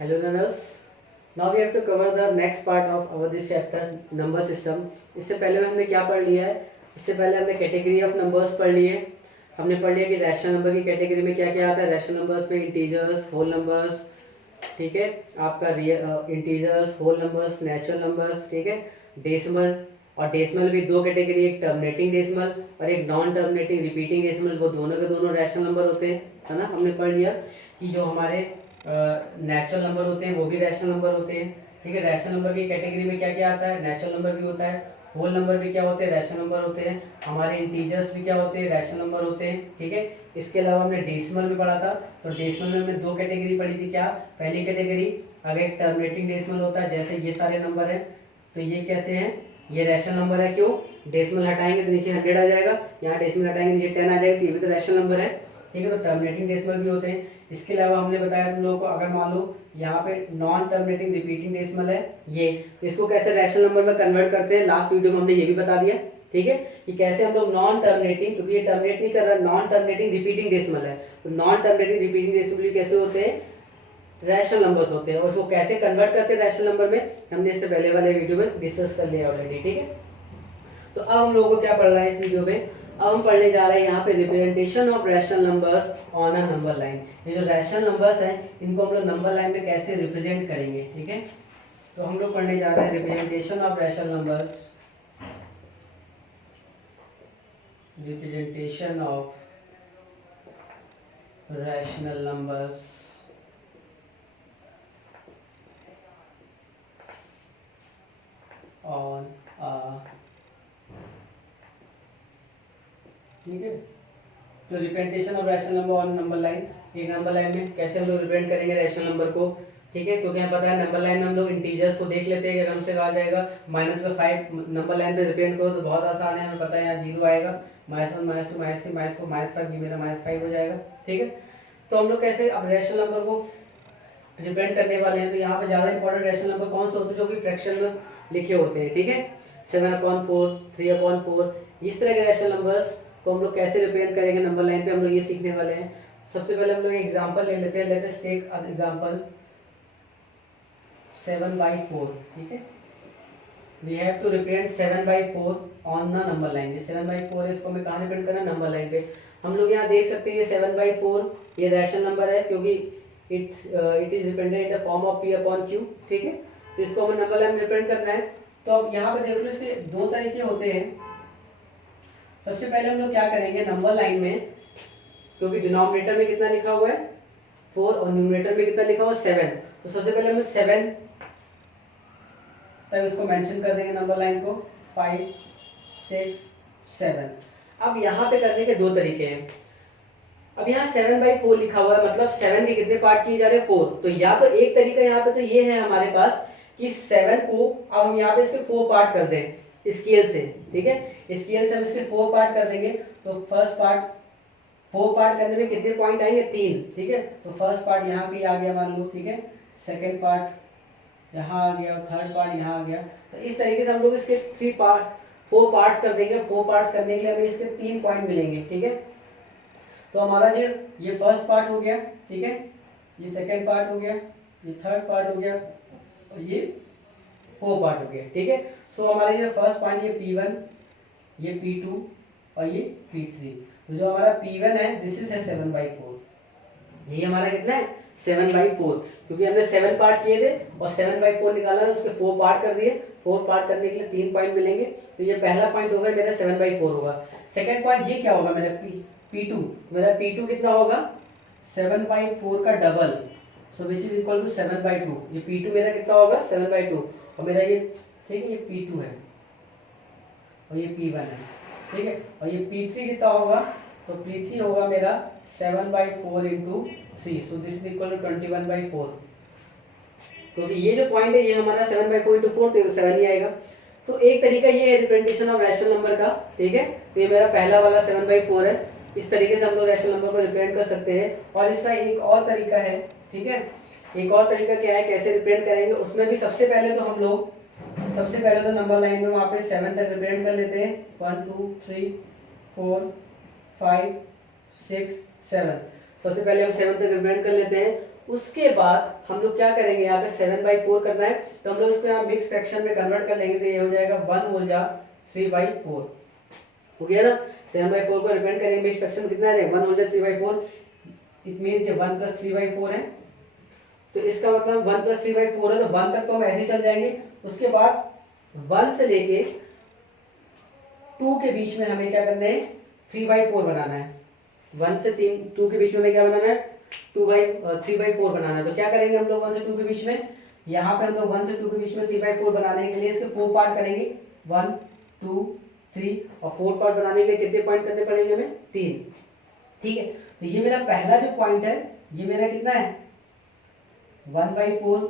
Hello learners. Now we have to cover the next part of our this chapter number system. इससे पहले हमने क्या पढ़ लिया है? इससे पहले हमने कैटेगरी ऑफ नंबर्स पढ़ लिए। हमने पढ़ लिया कि रैशनल नंबर की कैटेगरी में क्या क्या आता है। रैशनल नंबर्स में इंटीजर्स, होल नंबर्स, ठीक है, आपका integers, whole numbers, natural numbers, ठीक है, डेसिमल। और डेसिमल भी दो कैटेगरी, एक टर्मिनेटिंग डेसिमल और एक नॉन टर्मिनेटिंग रिपीटिंग डेसिमल। वो दोनों के दोनों रैशनल नंबर होते हैं, है ना। हमने पढ़ लिया कि जो हमारे नेचुरल नंबर होते हैं वो भी रैशनल नंबर होते हैं, ठीक है। रैशनल नंबर की कैटेगरी में क्या क्या आता है? नेचुरल नंबर भी होता है, होल नंबर भी क्या होते हैं? रैशनल नंबर होते हैं। हमारे इंटीजर्स भी क्या होते हैं? रैशनल नंबर होते हैं, ठीक है। इसके अलावा हमने डेसिमल भी पढ़ा था। तो डेसिमल में हमने दो कैटेगरी पढ़ी थी। क्या? पहली कैटेगरी, अगर एक टर्मिनेटिंग डेसिमल होता है, जैसे ये सारे नंबर हैं, तो ये कैसे हैं? ये रैशनल नंबर है। क्यों? डेसिमल हटाएंगे तो नीचे 100 आ जाएगा, यहाँ डेसिमल हटाएंगे नीचे 10 आ जाएगा, तो ये भी तो रैशनल नंबर है, ठीक है। तो टर्मिनेटिंग डेसिमल भी होते हैं। इसके अलावा हमने बताया तुम लोगों को, अगर मान लो यहाँ पे नॉन टर्मिनेटिंग रिपीटिंग डेसिमल है ये, तो इसको कैसे रैशनल नंबर में कन्वर्ट करते हैं, लास्ट वीडियो में हमने ये भी बता दिया, ठीक है, कि कैसे हम लोग नॉन टर्मिनेटिंग, क्योंकि ये टर्मिनेट नहीं कर रहा, नॉन टर्मिनेटिंग रिपीटिंग डेसिमल है, तो नॉन टर्मिनेटिंग रिपीटिंग डेसिमल कैसे होते हैं? रैशनल नंबर्स होते हैं। और उसको कैसे कन्वर्ट करते हैं रैशनल नंबर में, हमने इससे पहले वाले वीडियो में डिस्कस कर लिया ऑलरेडी, ठीक है। तो अब हम लोगों को क्या पढ़ रहा है इस वीडियो में? अब हम पढ़ने जा रहे हैं यहाँ पे representation of rational numbers on a number line. ये जो रैशनल नंबर्स हैं इनको हम लोग नंबर लाइन में कैसे रिप्रेजेंट करेंगे, ठीक है। तो हम लोग पढ़ने जा रहे हैं representation of rational numbers, representation of rational numbers on a, ठीक है। तो representation of rational number on number line, एक नंबर लाइन में कैसे हम लोग रिप्रेजेंट करेंगे रैशनल नंबर को, ठीक है। क्योंकि हमें पता है नंबर लाइन में हम लोग इंटीजर्स को देख लेते हैं कि हमसे कहा जाएगा -5 नंबर लाइन पे रिप्रेजेंट करो, तो बहुत आसान है, हमें पता है यहाँ 0 आएगा, -1 -2 -3 -4 -5, ये मेरा -5 हो जाएगा, ठीक है। तो हम लोग कैसे अब रैशनल नंबर को रिप्रेजेंट करने वाले हैं, तो यहाँ पे ज्यादा इंपॉर्टेंट रैशनल नंबर कौन से होते हैं? जो कि फ्रैक्शन में लिखे होते हैं, ठीक है। 7/4, 3/4, इस तरह के रैशनल नंबर्स को हम लोग कैसे रिप्रेजेंट करेंगे नंबर लाइन पे, हम लोग ये सीखने वाले हैं। सबसे पहले हम लोग एग्जांपल ले लेते हैं। Let us take an example 7/4, ठीक है। We have to represent 7/4 on the number line. ये 7/4 है, इसको हमें कहाँ रिप्रेजेंट करना है? नंबर लाइन पे। हम लोग यहाँ देख सकते हैं ये 7/4 ये रैशनल नंबर है, क्योंकि it is represented in the form of p/q, ठीक है। तो इसको हमें नंबर लाइन में रिप्रेजेंट करना है। तो अब यहाँ पे देख लो, इसके दो तरीके होते हैं। सबसे पहले हम लोग क्या करेंगे नंबर लाइन में, क्योंकि डिनोमिनेटर में कितना लिखा हुआ है? 4 और न्यूमरेटर में कितना लिखा हुआ है? 7। तो सबसे पहले हम 7 तब इसको मेंशन कर देंगे नंबर लाइन को, 5 6 7। अब यहाँ पे करने के दो तरीके हैं। अब यहाँ 7/4 लिखा हुआ है, मतलब 7 के कितने पार्ट किए जा रहे हैं? 4। तो या तो एक तरीका यहाँ पे तो ये है हमारे पास कि 7 को अब हम यहाँ पे इसके 4 पार्ट कर दें स्केल से, ठीक है। स्केल से हम इसके 4 पार्ट कर देंगे। तो फर्स्ट पार्ट 4 पार्ट करने में कितने पॉइंट आएंगे? 3, ठीक है। तो फर्स्ट पार्ट यहाँ पे आ गया मान लो, ठीक है। सेकेंड पार्ट यहाँ आ गया और थर्ड पार्ट यहाँ आ गया। तो इस तरीके से हम लोग इसके 4 पार्ट्स कर देंगे। 4 पार्ट्स करने के लिए हमें इसके 3 पॉइंट मिलेंगे, ठीक है। तो हमारा जो ये फर्स्ट पार्ट हो गया, ठीक है, ये सेकेंड पार्ट हो गया, ये थर्ड पार्ट हो गया और ये 4 पार्ट हो गया, ठीक है। सो हमारा ये फर्स्ट पार्ट ये P1, ये P2 और ये P3। तो जो हमारा P1 है दिस इज है 7/4। ये हमारा कितना है? 7/4, क्योंकि हमने 7 पार्ट किए थे और 7/4 निकाला है, उसके 4 पार्ट कर दिए। 4 पार्ट करने के लिए 3 पॉइंट मिलेंगे। तो ये पहला पॉइंट होगा मेरा 7/4 होगा। सेकंड पॉइंट ये क्या होगा मेरा? P2। मेरा P2 कितना होगा? 7/4 का double, so which is equal to 7/2। ये P2 मेरा कितना होगा? 7/2। और मेरा ये, ठीक है, ये P2 है और ये P1 है, ठीक है। और ये P3 कितना होगा? तो P3 होगा मेरा 7/4 into 3, so this is equal to 21/4। क्योंकि ये जो पॉइंट है ये हमारा 7/4 इंटू 4, तो 7 ही आएगा। तो एक तरीका ये है रिप्रेजेंटेशन ऑफ रैशनल नंबर का, ठीक है। तो ये मेरा पहला वाला 7/4 है। इस तरीके से हम लोग रैशनल नंबर को रिप्रेजेंट कर सकते हैं। और इसका एक और तरीका है, ठीक है। एक और तरीका क्या है, कैसे रिप्रेजेंट करेंगे? उसमें भी सबसे पहले तो नंबर लाइन में वहाँ पे 7 तक रिप्रेजेंट कर लेते हैं। 1 2 3 4 5 6 7। सबसे पहले हम 7 तक रिप्रेजेंट कर लेते हैं उसके बाद हम लोग क्या करेंगे, यहाँ पे 7/4 करना है, तो हम लोग इसको यहाँ मिक्स फ्रैक्शन में कन्वर्ट कर लेंगे, तो ये हो जाएगा 1 होल जा 3/4 हो गया ना। 7/4 को रिप्रेजेंट करेंगे मिक्स फ्रैक्शन में, कितना है 1 होल जा 3/4, इट मींस ये 1 + 3/4 है। तो इसका मतलब 1 + 3/4 है, तो 1 तक तो हम ऐसे ही चल जाएंगे। उसके बाद 1 से लेके 2 के बीच में हमें क्या करना है 3/4 बनाना है। 1 से 2 के बीच में हमें क्या बनाना है 3/4 बनाना है। तो क्या करेंगे हम लोग 1 से 2 के बीच में, यहाँ पे हम लोग 1 से 2 के बीच में 3/4 बनाने के लिए इसके 4 पार्ट करेंगे, 1 2 3, और 4 पार्ट बनाने के लिए कितने पॉइंट करने पड़ेंगे हमें 3। ठीक है, तो ये मेरा पहला जो पॉइंट है ये मेरा कितना है 1/4,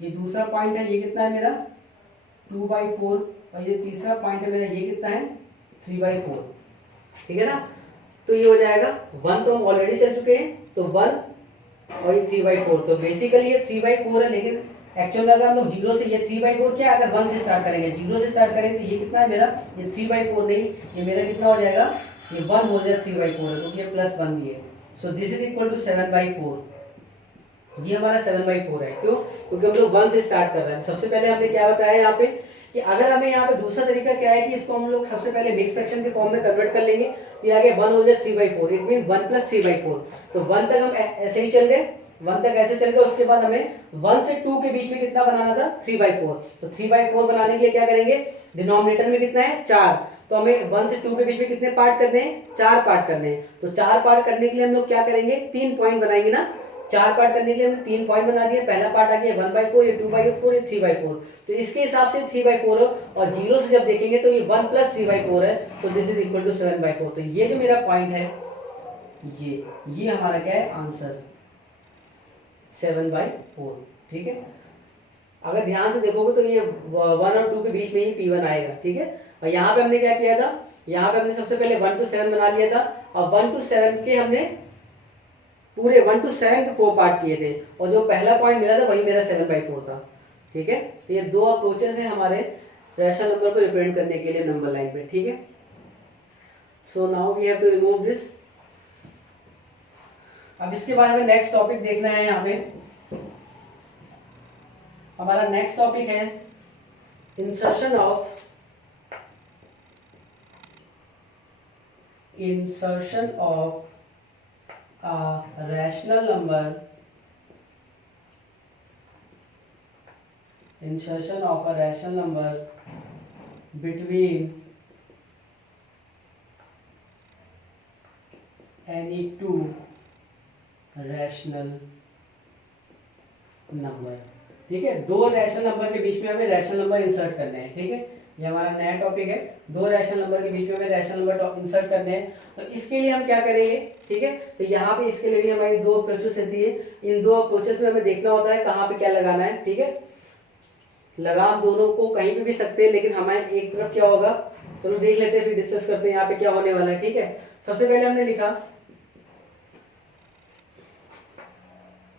ये दूसरा पॉइंट है ये कितना है मेरा 2/4, और ये तीसरा पॉइंट है मेरा ये कितना है 3/4। ठीक है ना, तो ये हो जाएगा 1 तो हम ऑलरेडी चल चुके हैं, तो 1 और ये 3/4, तो बेसिकली ये 3/4 है, लेकिन एक्चुअल में अगर हम लोग 0 से, ये 3/4 क्या है, अगर 1 से स्टार्ट करेंगे 0 से स्टार्ट करेंगे तो ये कितना है मेरा ये 3/4 नहीं, ये मेरा कितना हो जाएगा ये 1 हो जाएगा 3/4 है, क्योंकि ये +1 भी है। So this is equal to 7/4, ये हमारा 7/4 है। क्यों, क्योंकि हम लोग 1 से स्टार्ट कर रहे हैं। सबसे पहले हमने क्या बताया यहाँ पे कि अगर हमें यहाँ पे दूसरा तरीका क्या है कि इसको हम लोग सबसे पहले मिक्स फ्रैक्शन के फॉर्म में कन्वर्ट कर लेंगे, तो ये आ गया 1 हो जाए 3/4, इट मीन 1 + 3/4। तो 1 तक हम ऐसे ही चल गए, 1 तक ऐसे चल गए। उसके बाद हमें 1 से 2 के बीच में कितना बनाना था 3/4, तो 3/4 बनाने के लिए क्या करेंगे, डिनोमिनेटर में कितना है 4, तो हमें 1 से 2 के बीच में कितने पार्ट करने हैं 4 पार्ट करने हैं। तो 4 पार्ट करने के लिए हम लोग क्या करेंगे 3 पॉइंट बनाएंगे ना, 4 पार्ट करने के लिए हमने 3 पॉइंट बना दिए। पहला पार्ट आ गया 1/4, ये 2/4, ये 3/4, तो इसके हिसाब से 3/4 और 0 से जब देखेंगे तो ये 1 + 3/4 है, तो दिस इज इक्वल टू 7/4। तो ये जो मेरा पॉइंट है ये हमारा क्या है आंसर 7/4। ठीक है, अगर ध्यान से देखोगे तो ये 1 और 2 के बीच में ही P1 आएगा। ठीक है, और यहाँ पे हमने क्या किया था, यहाँ पे हमने सबसे पहले 1 to 7 बना लिया था, और 1 to 7 के हमने पूरे 1 to 7 के 4 पार्ट किए थे, और जो पहला पॉइंट मिला था वही मेरा 7/4 था। ठीक है, तो ये 2 अप्रोचेस हैं हमारे रैशनल नंबर को रिप्रेजेंट करने के लिए नंबर लाइन पे। ठीक है, so now we have to remove this. अब इसके बाद हमें नेक्स्ट टॉपिक देखना है। यहाँ पे हमारा नेक्स्ट टॉपिक है insertion of a rational number, insertion of a rational number between any two rational number। ठीक है, 2 रैशनल नंबर के बीच में हमें रैशनल नंबर इंसर्ट करने हैं। ठीक है, ये हमारा नया टॉपिक है, 2 रैशनल नंबर के बीच में हमें रैशनल नंबर इंसर्ट करने हैं। तो इसके लिए हम क्या करेंगे, ठीक है, तो यहाँ पे इसके लिए भी हमारी 2 अप्रोचेस रहती है। इन 2 अप्रोचेस में हमें देखना होता है कहाँ पे क्या लगाना है। ठीक है, लगाम दोनों को कहीं पे भी सकते हैं, लेकिन हमारे एक तरफ क्या होगा, चलो देख लेते हैं फिर डिस्कस करते हैं यहाँ पे क्या होने वाला है। ठीक है, सबसे पहले हमने लिखा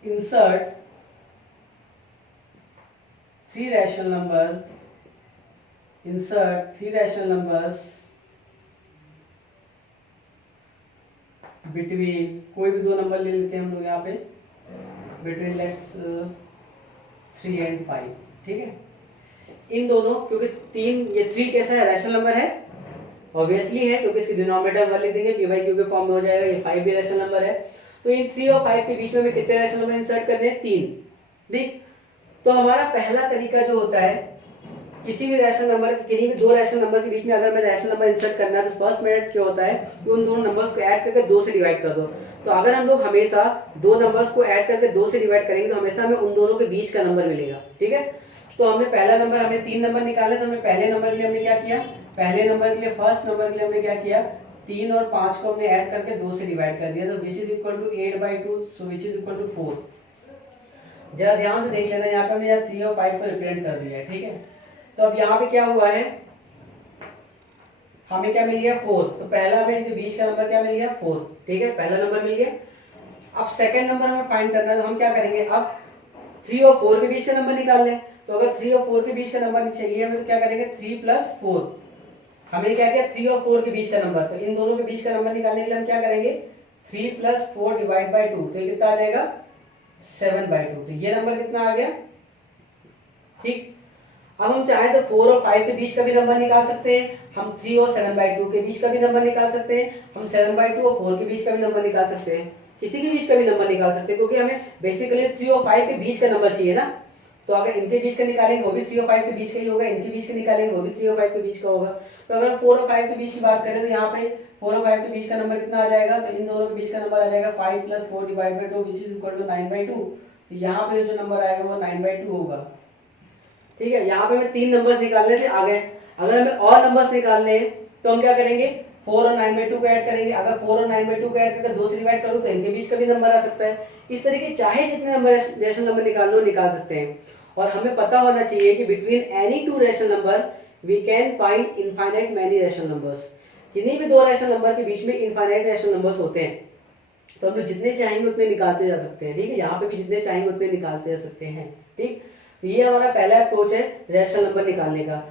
insert 3 rational number, insert 3 rational numbers between, कोई भी 2 नंबर ले लेते हैं हम लोग यहाँ पे, between लेट्स 3 and 5। ठीक है, इन दोनों, क्योंकि 3, ये 3 कैसा है रैशनल नंबर है, ऑब्वियसली है, क्योंकि इसकी डिनोमिनेटर 1 ले देंगे p/q के फॉर्म में हो जाएगा। ये 5 भी रैशनल नंबर है, तो इन 3 और 5 के बीच में हमें कितने रैशनल नंबर इंसर्ट करने हैं 3। ठीक, तो हमारा पहला तरीका जो होता है किसी भी रैशनल नंबर, किसी भी 2 रैशनल नंबर के बीच में अगर मैं रैशनल नंबर इंसर्ट करना है, तो फर्स्ट मेथड क्या होता है कि उन दोनों नंबर्स को ऐड करके 2 से डिवाइड कर दो। तो अगर हम लोग हमेशा 2 नंबर्स को ऐड करके 2 से डिवाइड करेंगे तो हमेशा हमें उन दोनों के बीच का नंबर मिलेगा। ठीक है, तो हमने पहला नंबर, हमें 3 नंबर निकाले, तो हमने पहले नंबर के लिए हमने क्या किया, पहले नंबर के लिए फर्स्ट नंबर के लिए हमने क्या किया 3 और 5 को हमने ऐड करके 2 से डिवाइड कर दिया, तो which is equal to 8/2, so which is equal to 4। जरा ध्यान से देख लेना, यहाँ पे हमने यहाँ 3 और 5 को रिप्रेजेंट कर दिया है। ठीक है, तो अब यहाँ पे क्या हुआ है, हमें क्या मिल गया 4, तो पहला हमें जो बीच का नंबर क्या मिल गया 4। ठीक है, पहला नंबर मिल गया। अब सेकंड नंबर हमें फाइंड करना है, तो हम क्या करेंगे, अब 3 और 4 के बीच का नंबर निकाल लें। तो अगर 3 और 4 के बीच का नंबर चाहिए हमें, तो क्या करेंगे 3 + 4, हमने क्या किया 3 और 4 के बीच का नंबर, तो इन दोनों के बीच का नंबर निकालने के लिए हम क्या करेंगे 3 + 4 / 2, तो ये कितना आ जाएगा 7/2, तो ये नंबर कितना आ गया, ठीक। अब हम चाहें तो 4 और 5 के बीच का भी नंबर निकाल सकते हैं, हम 3 और 7/2 के बीच का भी नंबर निकाल सकते हैं, हम 7/2 और 4 के बीच का भी नंबर निकाल सकते हैं, किसी के बीच का भी नंबर निकाल सकते हैं, क्योंकि हमें बेसिकली 3 और 5 के बीच का नंबर चाहिए ना। तो अगर इनके बीच का निकालेंगे वो भी 3 और 5 के बीच का ही होगा, इनके बीच का निकालेंगे वो भी 3 और 5 के बीच का होगा। तो अगर हम 4 और 5 के बीच की बात करें तो यहाँ पे 4 और 5 के बीच का नंबर कितना आ जाएगा, तो इन दोनों के बीच का नंबर आ जाएगा 5 + 4 / 2 विच इज इक्वल टू 9/2। तो यहाँ पे जो नंबर आएगा वो 9/2 होगा, ठीक है। यहाँ पे हमें 3 नंबर्स निकालने थे आ गए। अगर हमें और नंबर्स निकालने हैं तो हम क्या करेंगे, 4 और 9/2 को ऐड करेंगे। अगर 4 और 9/2 को ऐड करके 2 से डिवाइड कर दो तो इनके बीच का भी नंबर आ सकता है। इस तरीके चाहे जितने नंबर रेशनल नंबर निकालना हो निकाल सकते हैं। और हमें पता होना चाहिए कि between any two rational number we can find infinite many rational numbers. किन्हीं भी दो रेशनल नंबर के बीच में इनफाइनाइट रेशनल नंबर्स होते हैं, तो हम लोग जितने चाहेंगे उतने निकालते जा सकते हैं, ठीक है। यहाँ पे भी जितने चाहेंगे उतने निकालते जा सकते हैं, ठीक। तो ये हमारा पहला अप्रोच है रेशनल नंबर निकालने का,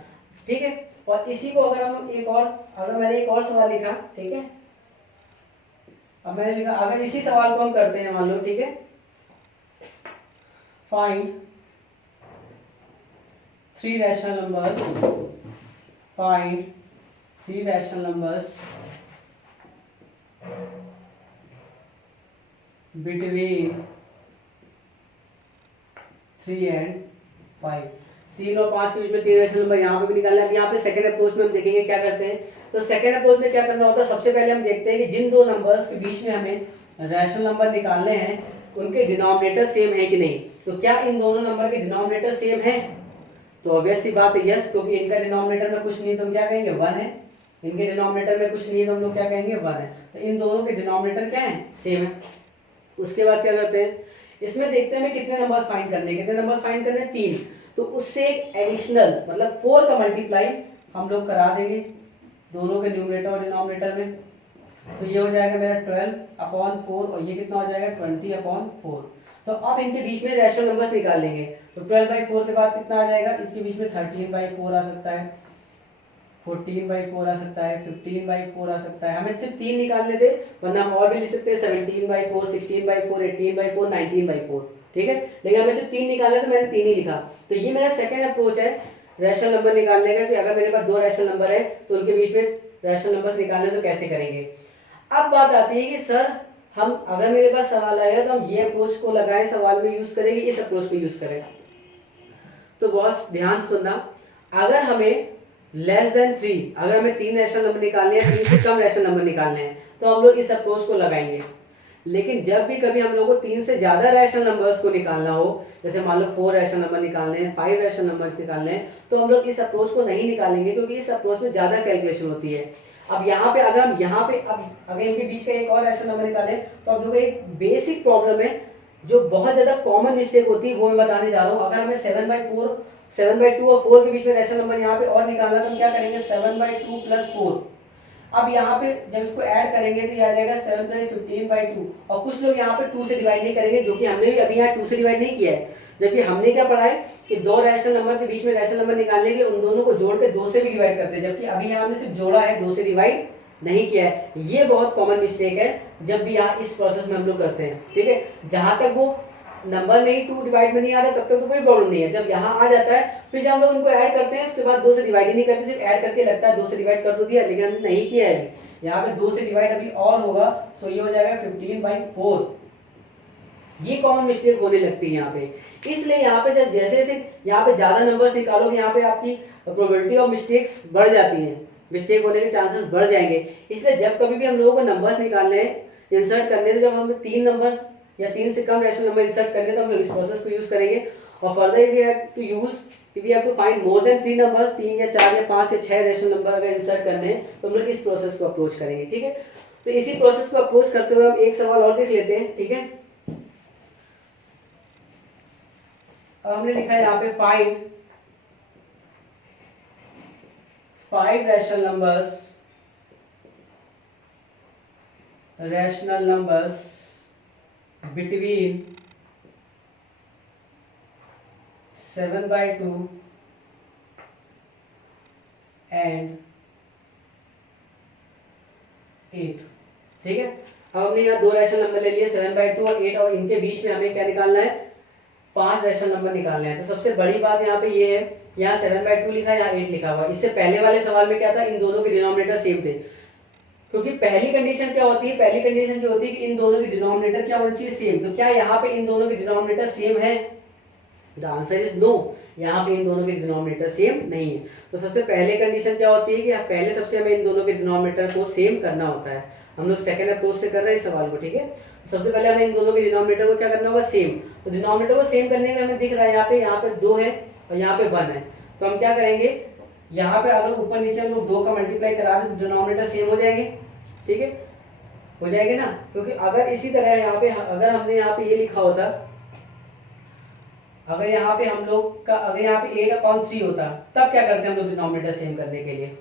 ठीक है। और इसी को अगर हम अगर मैंने एक और सवाल लिखा, ठीक है। अब मैंने लिखा, अगर इसी सवाल को हम करते हैं मान लो, ठीक है, find 3 rational numbers, find 3 rational numbers between 3 and 5। 3 और 5 के बीच में 3 रैशनल नंबर यहाँ पे भी निकालना है। अब यहाँ पे सेकंड अप्रोच में हम देखेंगे क्या करते हैं। तो सेकंड अप्रोच में क्या करना होता है, सबसे पहले हम देखते हैं कि जिन दो नंबर्स के बीच में हमें रैशनल नंबर निकालने हैं उनके डिनोमिनेटर सेम है कि नहीं। तो क्या इन दोनों नंबर के डिनोमिनेटर सेम है, तो ऑब्वियस सी बात है यस, क्योंकि इनका डिनोमिनेटर में कुछ नहीं तो हम क्या कहेंगे 1 है, इनके डिनोमिनेटर में कुछ नहीं तो हम लोग क्या कहेंगे 1 है। तो इन दोनों के डिनोमिनेटर क्या है, सेम है। उसके बाद क्या करते हैं, इसमें देखते हैं हमें कितने नंबर्स फाइंड करने, कितने नंबर्स फाइंड करने, 3। तो उससे एक एडिशनल मतलब 4 का मल्टीप्लाई हम लोग करा देंगे दोनों के न्यूमरेटर और डिनोमिनेटर में। तो ये हो जाएगा मेरा 12/4 और ये कितना हो जाएगा 20/4। तो अब इनके बीच में रैशनल नंबर्स निकाल लेंगे। तो 12/4 के बाद कितना आ जाएगा, इसके बीच में 13/4 आ सकता है, 14/4 आ सकता है, 15/4 आ सकता है। हमें सिर्फ 3 निकालने थे, वरना हम और भी लिख सकते हैं 17/4, 16/4, 18/4, 19/4, ठीक है। लेकिन हमें सिर्फ 3 निकालने थे, मैंने 3 ही लिखा। तो ये मेरा सेकंड अप्रोच है रैशनल नंबर निकालने का, कि अगर मेरे पास 2 रैशनल नंबर है तो उनके बीच में रैशनल नंबर्स निकालने तो कैसे करेंगे। अब बात आती है कि सर हम अगर मेरे पास सवाल आएगा तो हम ये अप्रोच को लगाएं सवाल में यूज करेंगे, इस अप्रोच को यूज करें। तो बहुत ध्यान सुनना, अगर हमें लेस देन 3, अगर हमें 3 रैशनल नंबर निकालने हैं, 3 से कम रैशनल नंबर निकालने हैं, तो हम लोग इस अप्रोच को लगाएंगे। लेकिन जब भी कभी हम लोग को 3 से ज्यादा रैशनल नंबर्स को निकालना हो, जैसे मान लो 4 रैशनल नंबर निकालने हैं, 5 रैशनल नंबर्स निकालने हैं, तो हम लोग इस अप्रोच को नहीं निकालेंगे, क्योंकि इस अप्रोच में ज्यादा कैलकुलेशन होती है। अब यहाँ पे अगर हम यहाँ पे अब अगर इनके बीच का एक और रैशनल नंबर निकालें, तो अब देखो एक बेसिक प्रॉब्लम है जो बहुत ज्यादा कॉमन मिस्टेक होती है, वो मैं बताने जा रहा हूँ। अगर हमें 7/2 और 4 के बीच में रैशनल नंबर यहाँ पे और निकालना, तो हम क्या करेंगे 7/2 + 4। अब यहाँ पे जब इसको ऐड करेंगे तो ये आ जाएगा 7 + 15/2। और कुछ लोग यहाँ पे 2 से डिवाइड नहीं करेंगे, जो कि हमने भी अभी यहाँ 2 से डिवाइड नहीं किया है। जबकि हमने क्या पढ़ा है कि दो रैशनल नंबर के बीच में रैशनल नंबर निकालने के लिए उन दोनों को जोड़ के 2 से भी डिवाइड करते हैं, जबकि अभी यहाँ हमने सिर्फ जोड़ा है, 2 से डिवाइड नहीं किया है। ये बहुत कॉमन मिस्टेक है जब भी यहाँ इस प्रोसेस में हम लोग करते हैं, ठीक है। जहां तक वो नंबर में ही 2 डिवाइड में नहीं आ रहा तब तक तो कोई प्रॉब्लम नहीं है। जब यहाँ आ जाता है फिर जब हम लोग इनको ऐड करते हैं, उसके बाद 2 से डिवाइड ही नहीं करते, सिर्फ ऐड करके लगता है 2 से डिवाइड कर तो दिया, लेकिन हमने नहीं किया है। यहाँ पे 2 से डिवाइड अभी और होगा, सो ये हो जाएगा 15/4। ये कॉमन मिस्टेक होने लगती है यहाँ पे। इसलिए यहाँ पे जब जैसे जैसे यहाँ पे ज्यादा नंबर्स निकालोगे, यहाँ पे आपकी प्रोबेबिलिटी ऑफ मिस्टेक्स बढ़ जाती है, मिस्टेक होने के चांसेस बढ़ जाएंगे। इसलिए जब कभी भी हम लोगों को नंबर्स निकालने हैं, इंसर्ट करने, तो जब हम 3 नंबर या 3 से कम रैशनल नंबर इंसर्ट करेंगे तो हम लोग इस प्रोसेस को यूज करेंगे। और further if we have to find more than 3 numbers, 3 या 4 या 5 या 6 रैशनल नंबर अगर इंसर्ट करने हैं, तो हम लोग इस प्रोसेस को अप्रोच करेंगे, ठीक है। तो इसी प्रोसेस को अप्रोच करते हुए हम एक सवाल और देख लेते हैं, ठीक है। अब हमने लिखा है यहाँ पे find 5 rational numbers between 7/2 and 8, ठीक है। अब हमने यहाँ दो रैशनल नंबर ले लिए 7/2 और 8, और इनके बीच में हमें क्या निकालना है, 5 रैशनल नंबर निकालने हैं। तो सबसे बड़ी बात यहाँ पे ये है, यहाँ 7/2 लिखा है, यहाँ 8 लिखा हुआ। इससे पहले वाले सवाल में क्या था, इन दोनों के डिनोमिनेटर सेम थे, क्योंकि पहली कंडीशन क्या होती है, पहली कंडीशन जो होती है कि इन दोनों की डिनोमिनेटर क्या होनी चाहिए, सेम। तो क्या यहाँ पे इन दोनों के डिनोमिनेटर सेम है? The answer is no. यहाँ पे इन दोनों के डिनोमिनेटर सेम नहीं है। तो सबसे पहले कंडीशन क्या होती है कि पहले सबसे हमें इन दोनों के डिनोमिनेटर को सेम करना होता है। हम लोग सेकंड अप्रोच से कर रहे हैं इस सवाल को, ठीक है। सबसे पहले हमें इन दोनों के डिनोमिनेटर को क्या करना होगा, सेम। तो डिनोमिनेटर को सेम करने में हमें दिख रहा है यहाँ पे 2 है और यहाँ पे 1 है। तो हम क्या करेंगे, यहाँ पे अगर ऊपर नीचे हम लोग 2 का मल्टीप्लाई करा दें तो डिनोमिनेटर सेम हो जाएंगे, ठीक है, हो जाएंगे ना। क्योंकि अगर इसी तरह यहाँ पे अगर हमने यहाँ पे ये लिखा होता, अगर यहाँ पे हम लोग का अगर यहाँ पे 8/3 होता, तब क्या करते हैं हम लोग डिनोमिनेटर सेम करने के लिए।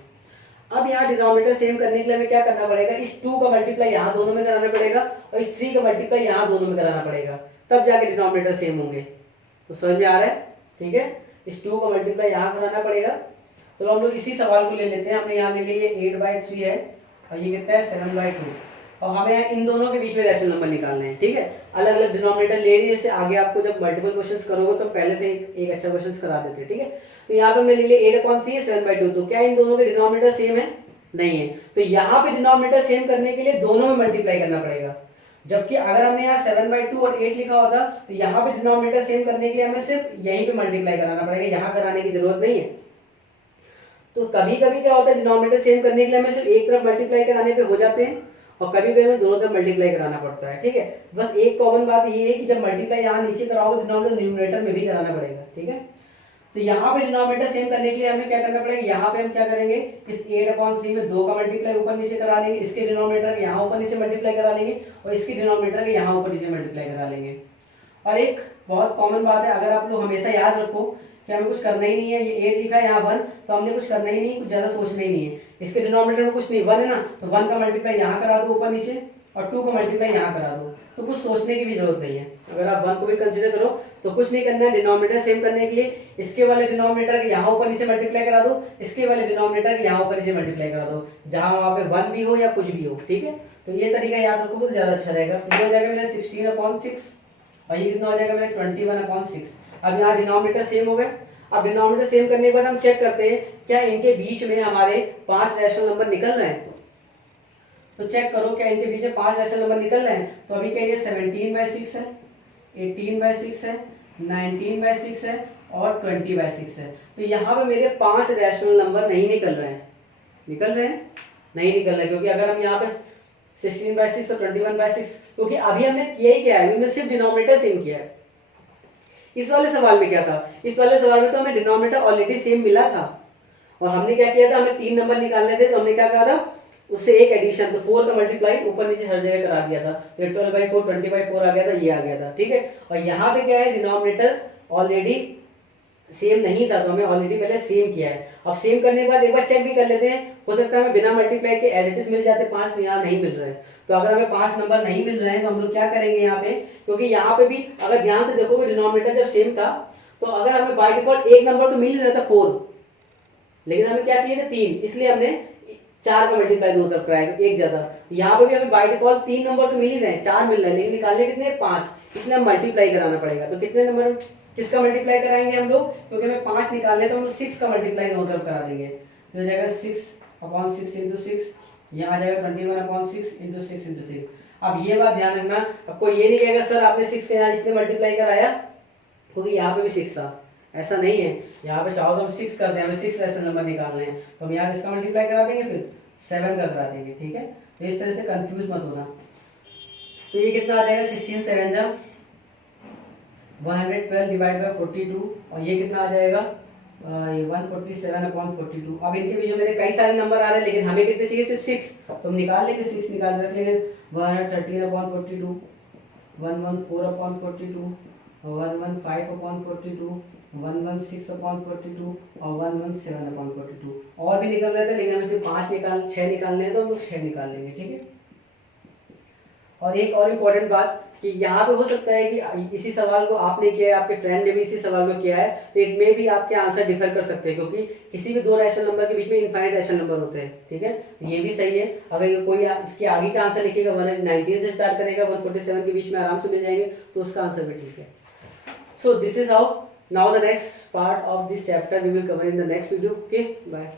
अब यहाँ डिनोमिनेटर सेम करने के लिए हमें क्या करना पड़ेगा, इस 2 का मल्टीप्लाई यहाँ दोनों में कराना पड़ेगा और इस 3 का मल्टीप्लाई यहाँ दोनों में कराना पड़ेगा, तब जाके डिनोमिनेटर सेम होंगे। तो समझ में आ रहा है, ठीक है। इस 2 का मल्टीप्लाई यहाँ कराना पड़ेगा। तो हम लोग इसी सवाल को ले लेते हैं। हमने यहाँ ले लिया 8/3 है और ये कितना है 7/2, और हमें इन दोनों के बीच में रैशनल नंबर निकालने हैं, ठीक है। अलग अलग डिनोमिनेटर ले लिए, जैसे आगे आपको जब मल्टीपल क्वेश्चंस करोगे तो पहले से एक अच्छा क्वेश्चंस करा देते हैं, ठीक है। तो यहाँ पे हमने ले लिया 8/3 है 7/2। तो क्या इन दोनों के डिनोमिनेटर सेम है? नहीं है। तो यहाँ पे डिनोमिनेटर सेम करने के लिए दोनों में मल्टीप्लाई करना पड़ेगा। जबकि अगर हमने यहाँ 7/2 और 8 लिखा होता तो यहाँ पे डिनोमिनेटर सेम करने के लिए हमें सिर्फ यहीं पे मल्टीप्लाई कराना पड़ेगा, यहाँ कराने की जरूरत नहीं है। तो कभी कभी क्या होता है, डिनोमिनेटर सेम करने के लिए हमें सिर्फ एक तरफ मल्टीप्लाई कराने पे हो जाते हैं और कभी कभी हमें दोनों तरफ मल्टीप्लाई कराना पड़ता है, ठीक है। बस एक कॉमन बात ये है कि जब मल्टीप्लाई यहाँ नीचे कराओगे डिनोमिनेटर न्यूमरेटर में भी कराना पड़ेगा, ठीक है। तो यहाँ पे डिनोमिनेटर सेम करने के लिए हमें क्या करना पड़ेगा, यहाँ पे हम क्या करेंगे, इस 8/3 में 2 का मल्टीप्लाई ऊपर नीचे करा लेंगे, इसके डिनोमिनेटर के यहाँ ऊपर नीचे मल्टीप्लाई करा लेंगे और इसके डिनोमिनेटर के यहाँ ऊपर नीचे मल्टीप्लाई करा लेंगे। और एक बहुत कॉमन बात है, अगर आप लोग हमेशा याद रखो कि हमें कुछ करना ही नहीं है, ये 8 लिखा है यहाँ 1, तो हमने कुछ करना ही नहीं, कुछ ज्यादा सोचना ही नहीं है। इसके डिनोमिनेटर में कुछ नहीं, 1 है ना, तो 1 का मल्टीप्लाई यहाँ करा दो ऊपर नीचे और 2 का मल्टीप्लाई यहाँ करा दो, तो कुछ सोचने की भी जरूरत नहीं है। अगर आप 1 को भी कंसीडर करो तो कुछ नहीं करना है। डिनोमिनेटर सेम करने के लिए इसके वाले डिनोमिनेटर के यहाँ ऊपर नीचे मल्टीप्लाई करा दो, इसके वाले डिनोमिनेटर के यहाँ ऊपर नीचे मल्टीप्लाई करा दो, जहां वहां पे 1 भी हो या कुछ भी हो, ठीक है। तो ये तरीका याद रखोगे तो ज्यादा अच्छा रहेगा। तो ये हो जाएगा मेरा 16/6 और ये कितना हो जाएगा मेरा 21/6। अब यहाँ डिनोमिनेटर सेम हो गए। अब डिनोमिनेटर सेम करने के बाद हम चेक करते हैं क्या इनके बीच में हमारे 5 रैशनल नंबर निकल रहे हैं। तो चेक करो क्या इनके बीच में 5 रैशनल नंबर निकल रहे हैं। तो अभी क्या ये 17/6 है, 18/6 है, 19/6 है और 20/6 है। तो यहाँ पे मेरे 5 रैशनल नंबर नहीं निकल रहे हैं, निकल रहे हैं नहीं निकल रहे, क्योंकि अगर हम यहाँ पे 16/6 और 21/6, क्योंकि अभी हमने किया ही क्या है, अभी हमने सिर्फ डिनोमिनेटर सेम किया है। इस वाले सवाल में क्या था, इस वाले सवाल में तो हमें डिनोमिनेटर ऑलरेडी सेम मिला था और हमने क्या किया था, हमें 3 नंबर निकालने थे, तो हमने क्या कहा था, उससे एक एडिशन, तो 4 का मल्टीप्लाई ऊपर नीचे हर जगह करा दिया था, तो 12/4 20/4 आ गया था, ये आ गया था, ठीक है। और यहाँ पे क्या है, डिनोमिनेटर ऑलरेडी सेम नहीं था, तो हमें ऑलरेडी पहले सेम किया है। अब सेम करने के बाद एक बार चेक भी कर लेते हैं, हो सकता है हमें बिना मल्टीप्लाई के एज इट इज मिल जाते 5, यहाँ नहीं मिल रहे हैं। तो अगर हमें 5 नंबर नहीं मिल रहे हैं तो हम लोग क्या करेंगे यहाँ पे, क्योंकि यहाँ पे भी अगर ध्यान से देखोगे डिनोमिनेटर जब सेम था तो अगर हमें बाय डिफॉल्ट एक नंबर तो मिल ही रहा था 4, लेकिन हमें क्या चाहिए था 3, इसलिए हमने 4 का मल्टीप्लाई दो तरफ कराया, एक ज्यादा। यहाँ पे भी हमें बाय डिफॉल्ट 3 नंबर तो मिल ही रहे हैं, 4 मिल रहे हैं, लेकिन निकालने कितने 5, इसलिए हम मल्टीप्लाई कराना पड़ेगा। तो कितने नंबर किसका मल्टीप्लाई कराएंगे हम लोग, क्योंकि हमें 5 निकालने तो हम लोग 6 का मल्टीप्लाई दोनों तरफ करा देंगे। तो हो जाएगा 6/6 × 6, यहाँ आ जाएगा 21/6 × 6 × 6। अब ये बात ध्यान रखना, आपको ये नहीं कहेगा सर आपने 6 के यहाँ इसलिए मल्टीप्लाई कराया क्योंकि यहाँ पे भी 6 था, ऐसा नहीं है। यहाँ पे चाहो तो हम 6 कर दें, हमें 6 रैशनल नंबर निकालने हैं, तो हम यहाँ इसका मल्टीप्लाई करा देंगे, फिर 7 का करा देंगे, ठीक है। तो इस तरह से कंफ्यूज मत होना। तो ये कितना आ जाएगा, 16 7 जा 112 डिवाइड बाय 42, और ये कितना आ जाएगा 147/42। अब इनके बीच में मेरे कई सारे नंबर आ रहे हैं, लेकिन हमें कितने चाहिए, सिर्फ 6, तो हम निकाल लेंगे, 6 निकाल रख लेंगे। 113/42, 114/42, 115/42, 116/42 और 117/42। और भी निकल रहे थे, लेकिन हमें सिर्फ 6 निकालने हैं, तो हम लोग 6 निकाल लेंगे, ठीक है। और एक और इम्पोर्टेंट बात कि यहाँ पे हो सकता है कि इसी सवाल को आपने किया है, आपके फ्रेंड ने भी इसी सवाल को किया है, तो इट में भी आपके आंसर डिफर कर सकते हैं, क्योंकि किसी भी दो रैशनल नंबर के बीच में इनफाइनाइट रैशनल नंबर होते हैं, ठीक है। ये भी सही है। अगर ये कोई इसके आगे का आंसर लिखेगा 119 से स्टार्ट करेगा 147 के बीच में आराम से मिल जाएंगे, तो उसका आंसर भी ठीक है। So this is how now the next part of this chapter we will cover in the next video. Okay, bye.